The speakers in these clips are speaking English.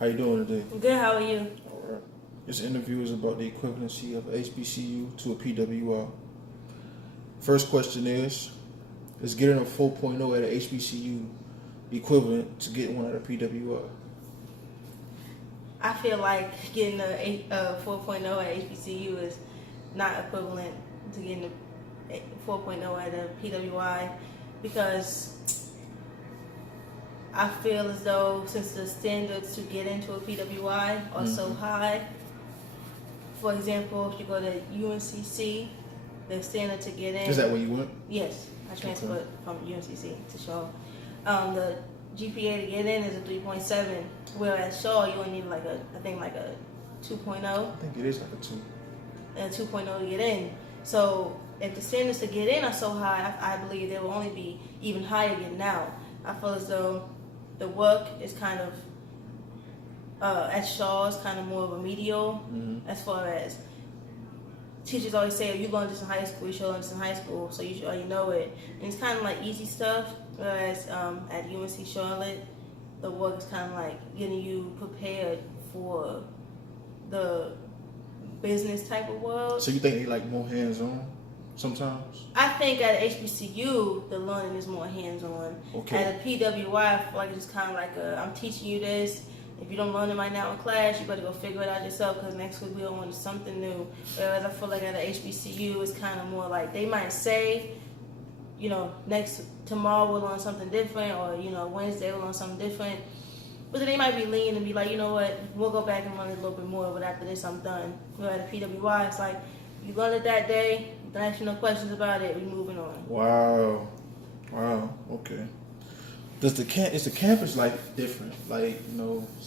How you doing today? I'm good. How are you? All right. This interview is about the equivalency of HBCU to a PWI. First question is getting a 4.0 at a HBCU equivalent to getting one at a PWI? I feel like getting a 4.0 at HBCU is not equivalent to getting a 4.0 at a PWI because I feel as though since the standards to get into a PWI are so high, for example, if you go to UNCC, the standard to get in... Is that where you went? Yes, I transferred from UNCC to Shaw. The GPA to get in is a 3.7, whereas Shaw you only need like a 2.0. I think it is like a 2. And a 2.0 to get in. So if the standards to get in are so high, I believe they will only be even higher getting out. I feel as though the work is kind of at Shaw is kind of more remedial as far as teachers always say, oh, you learned this in high school, you should learn this in high school, so you should already know it. And it's kind of like easy stuff, whereas at UNC Charlotte, the work is kind of like getting you prepared for the business type of world. So you think they like more hands-on sometimes? I think at HBCU, the learning is more hands-on. Okay. At a PWI, I feel like it's kind of like I'm teaching you this. If you don't learn it right now in class, you better go figure it out yourself because next week we'll want something new. Whereas I feel like at a HBCU, it's kind of more like they might say, tomorrow we'll learn something different, or, Wednesday we'll learn something different. But then they might be lean and be like, you know what, we'll go back and learn it a little bit more, but after this I'm done. Whereas at a PWI, it's like, you learn it that day, don't ask you no questions about it, we're moving on. Wow, okay. Is the campus life different? Like,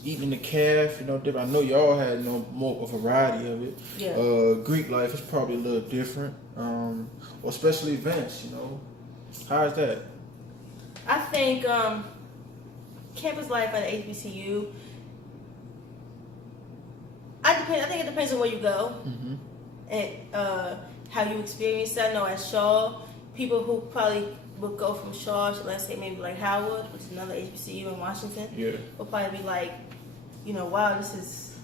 eating in the caf, different. I know y'all had more of a variety of it. Yeah. Greek life is probably a little different. Or special events, How is that? I think campus life at HBCU, I think it depends on where you go and how you experience that. I know at Shaw, people who probably would go from Shaw to, let's say, maybe like Howard, which is another HBCU in Washington, would probably be like, wow, this is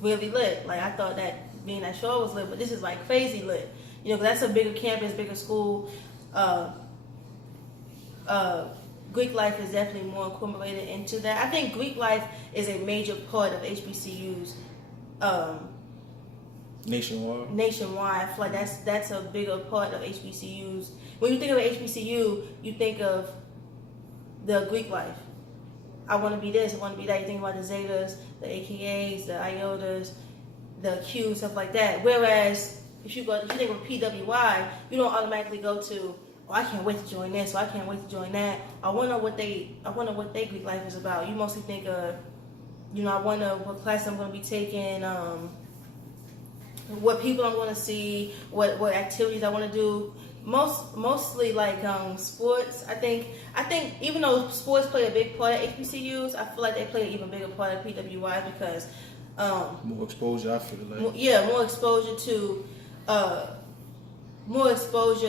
really lit. Like, I thought that being at Shaw was lit, but this is like crazy lit. Because that's a bigger campus, bigger school. Greek life is definitely more incorporated into that. I think Greek life is a major part of HBCU's nationwide. I feel like that's a bigger part of HBCU's. When you think of HBCU, you think of the Greek life. I want to be this, I want to be that. You think about the Zetas, the AKAs, the Iotas, the Qs, stuff like that. Whereas if you think of PWI, you don't automatically go to, oh, I can't wait to join this, or I can't wait to join that. I wonder what their Greek life is about. You mostly think of, I wonder what class I'm going to be taking, what people I'm going to see, what activities I want to do. Mostly like sports. I think even though sports play a big part at HBCUs, I feel like they play an even bigger part at PWI because more exposure. I feel like more exposure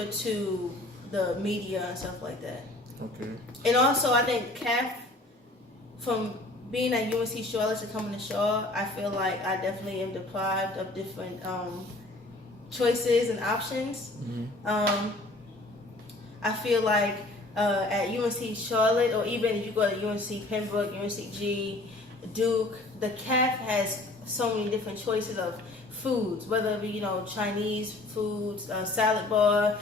to the media and stuff like that. Okay. And also, I think CAF, from being at UNC Charlotte to coming to Shaw, I feel like I definitely am deprived of different choices and options. I feel like at UNC Charlotte, or even if you go to UNC Pembroke, UNCG, Duke, the CAF has so many different choices of foods, whether it be Chinese foods, salad bar,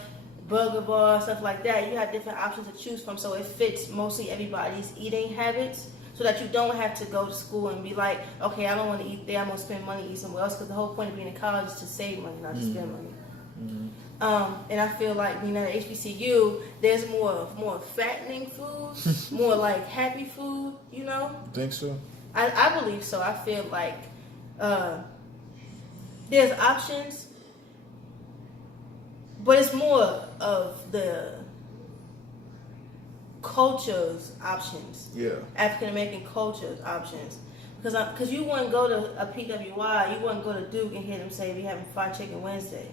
burger bar, stuff like that. You have different options to choose from, so it fits mostly everybody's eating habits. So that you don't have to go to school and be like, okay, I don't want to eat there, I'm going to spend money to eat somewhere else, because the whole point of being in college is to save money, not to spend money. And I feel like being at HBCU, there's more fattening food, more like happy food, You think so? I believe so. I feel like there's options, but it's more of the culture's options. Yeah. African American culture's options. Because you wouldn't go to a PWI, you wouldn't go to Duke and hear them say we having fried chicken Wednesday.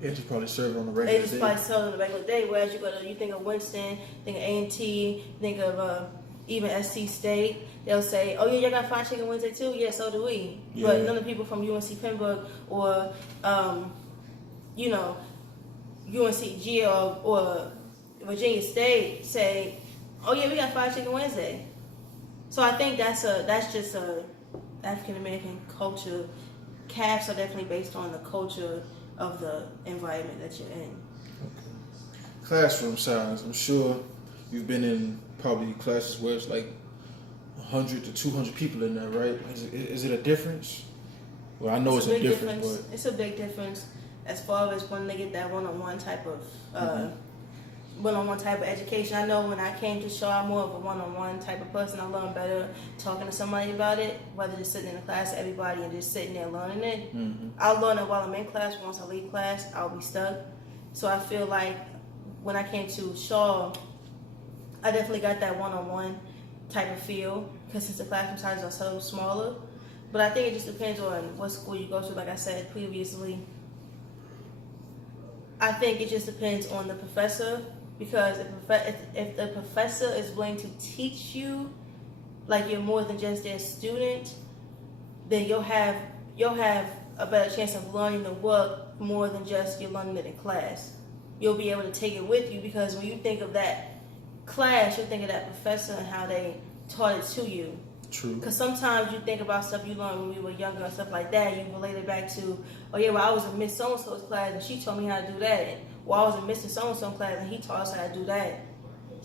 They just probably serve it on the regular day. They just probably serve it on the regular day. Whereas you think of Winston, think of A&T, think of even SC State, they'll say, "Oh yeah, y'all got fried chicken Wednesday too." Yeah, so do we. Yeah. But none of the people from UNC Pembroke or you know, UNCG or Virginia State say, "Oh yeah, we got fried chicken Wednesday." So I think that's just a African American culture. CAFs are definitely based on the culture of the environment that you're in. Okay. Classroom size. I'm sure you've been in probably classes where it's like 100 to 200 people in there, right? Is it a difference? Well, I know it's a difference, but it's a big difference as far as when they get that one-on-one type of education. I know when I came to Shaw, I'm more of a one-on-one type of person. I learn better talking to somebody about it, rather than sitting in a class to everybody and just sitting there learning it. I'll learn it while I'm in class. Once I leave class, I'll be stuck. So I feel like when I came to Shaw, I definitely got that one-on-one type of feel because since the classroom sizes are so smaller. But I think it just depends on what school you go to. Like I said previously, I think it just depends on the professor, because if the professor is willing to teach you like you're more than just their student, then you'll have a better chance of learning the work more than just you're learning it in class. You'll be able to take it with you, because when you think of that class, you think of that professor and how they taught it to you. True. Because sometimes you think about stuff you learned when we were younger and stuff like that. You relate it back to, oh yeah, well I was in Miss So and So's class and she told me how to do that. And, well, I was in Mr. So and So class and he taught us how to do that.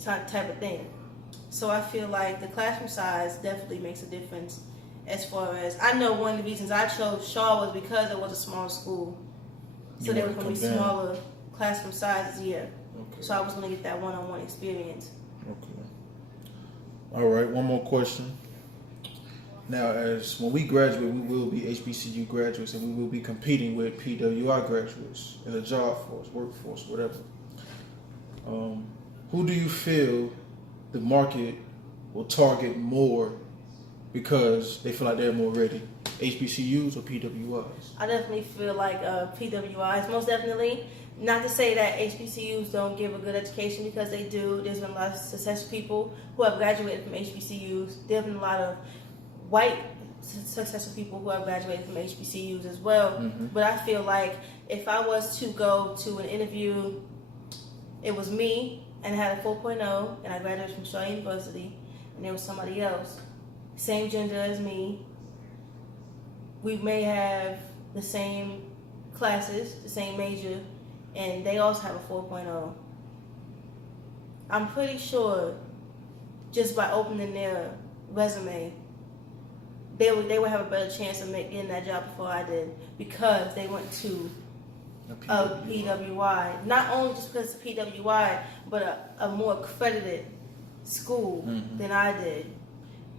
Type of thing. So I feel like the classroom size definitely makes a difference. As far as I know, one of the reasons I chose Shaw was because it was a small school, so there was going to be smaller classroom sizes. Yeah. Okay. So I was going to get that one-on-one experience. Okay. All right. One more question. Now, as when we graduate, we will be HBCU graduates, and we will be competing with PWI graduates in the job force, workforce, whatever. Who do you feel the market will target more because they feel like they're more ready? HBCUs or PWIs? I definitely feel like PWIs, most definitely. Not to say that HBCUs don't give a good education, because they do. There's been a lot of successful people who have graduated from HBCUs. There have been a lot of white successful people who have graduated from HBCUs as well. Mm-hmm. But I feel like if I was to go to an interview, it was me and I had a 4.0 and I graduated from Shaw University, and there was somebody else, same gender as me. We may have the same classes, the same major, and they also have a 4.0. I'm pretty sure just by opening their resume, they would have a better chance of getting that job before I did, because they went to a PWI. Not only just because it's PWI, but a more accredited school than I did.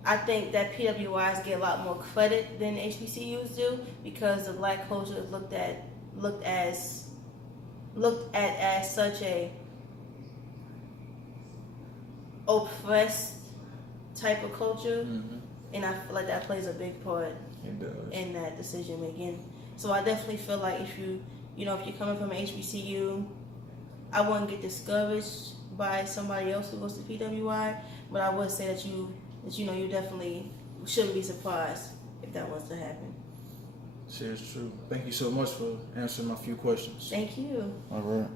I think that PWIs get a lot more credit than HBCUs do, because the black culture is looked at as such a oppressed type of culture. And I feel like that plays a big part in that decision making. So I definitely feel like if you're coming from an HBCU, I wouldn't get discouraged by somebody else who goes to PWI, but I would say that you definitely shouldn't be surprised if that was to happen. Sure, it's true. Thank you so much for answering my few questions. Thank you. All right.